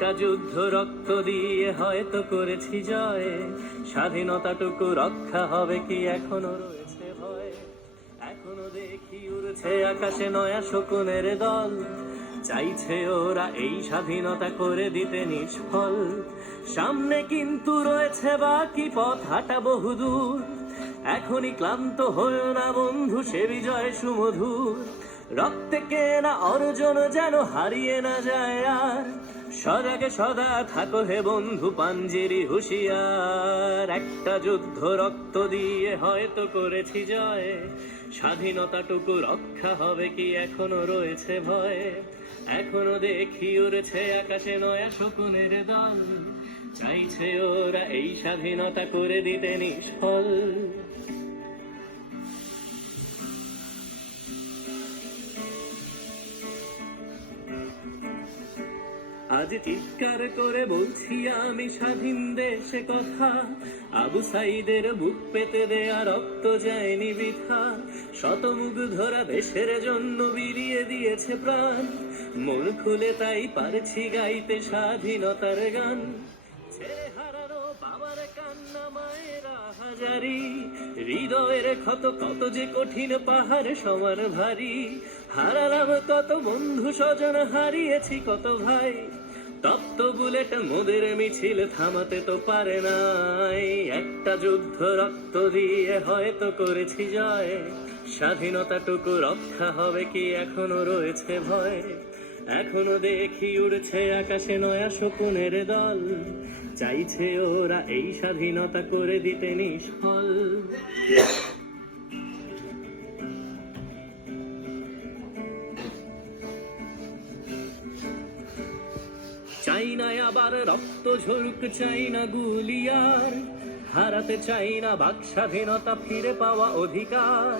একটা যুদ্ধ রক্ত দিয়ে হয়তো করেছি জয়, স্বাধীনতাটুকু রক্ষা হবে কি এখনো রয়েছে ভয়? এখনো দেখি উড়ছে আকাশে নয়া শকুনের দল, চাইছে ওরা এই স্বাধীনতা করে দিতে নিষ্ফল। সামনে কিন্তু রয়েছে বাকি পথ হাঁটা বহুদূর, এখনই ক্লান্ত হয়েও না বন্ধু, সে বিজয় সুমধুর। রক্তে কেনা অর্জন যেন হারিয়ে না যায় আর, সজাগে সদা থাকো হে বন্ধু পাঞ্জিরি হুঁশিয়ার। একটা যুদ্ধ রক্ত দিয়ে হয়তো করেছি জয়, স্বাধীনতাটুকু রক্ষা হবে কি এখনো রয়েছে ভয়? এখনো দেখি উড়ছে আকাশে নয়া শকুনের দল, চাইছে ওরা এই স্বাধীনতা করে দিতে নিষ্ফল। আজ চিৎকার করে বলছি আমি স্বাধীন দেশে কথা, আবু সাইদের বুক পেতে দেয়া রক্ত যায়নি বৃথা। শতমুখ ধরা দেশের জন্য বিলিয়ে দিয়েছে প্রাণ, মন খুলে তাই পারছি গাইতে স্বাধীনতার গান। ছেড়ে হারানো বাবার কান্না, মায়েরা হাজারি, হৃদয়ের ক্ষত কত যে কঠিন পাহাড় সমান ভারী। হারালাম কত বন্ধু স্বজন, হারিয়েছি কত ভাই, তপ্ত বুলেট মোদের মিছিল থামাতে তো পারে নাই। একটা যুদ্ধ রক্ত দিয়ে হয়তো করেছি জয়, স্বাধীনতাটুকু রক্ষা হবে কি এখনো রয়েছে ভয়? এখনো দেখি উড়ছে আকাশে নয়া শকুনের দল, চাইছে ওরা এই স্বাধীনতা করে দিতে নিষ্ফল। চাই না আবার রক্ত ঝলক, চাই না গুলিয়ার, হারাতে চাই না বাক স্বাধীনতা, ফিরে পাওয়া অধিকার।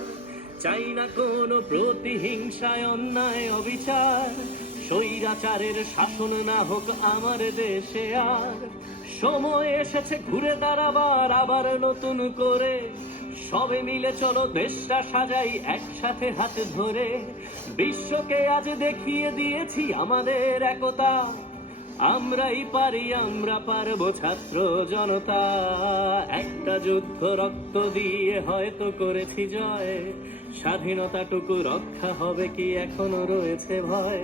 চাই না কোনো প্রতিহিংসায় অন্যায় অবিচার, স্বৈরাচারের শাসন না হোক আমার দেশে আর। সময় এসেছে ঘুরে দাঁড়াবার আবার নতুন করে, সবে মিলে চলো দেশটা সাজাই একসাথে হাত ধরে। বিশ্বকে আজ দেখিয়ে দিয়েছি আমাদের একতা, আমরাই পারি, আমরা পারবো ছাত্র জনতা। একটা যুদ্ধ রক্ত দিয়ে হয়তো করেছি জয়, স্বাধীনতাটুকু রক্ষা হবে কি এখনো রয়েছে ভয়?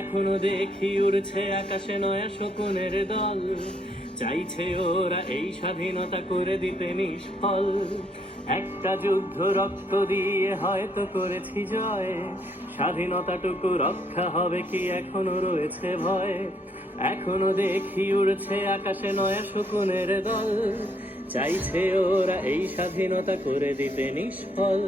এখনো দেখি উড়ছে আকাশে নয়া শকুনের দল, চাইছে ওরা এই স্বাধীনতা করে দিতে নিষ্ফল। একটা যুদ্ধ রক্ত দিয়ে হয়তো করেছি জয়, স্বাধীনতাটুকু রক্ষা হবে কি এখনো রয়েছে ভয়? এখনো দেখি উড়ছে আকাশে নয়া শকুনের দল, চাইছে ওরা এই স্বাধীনতা করে দিতে নিষ্ফল।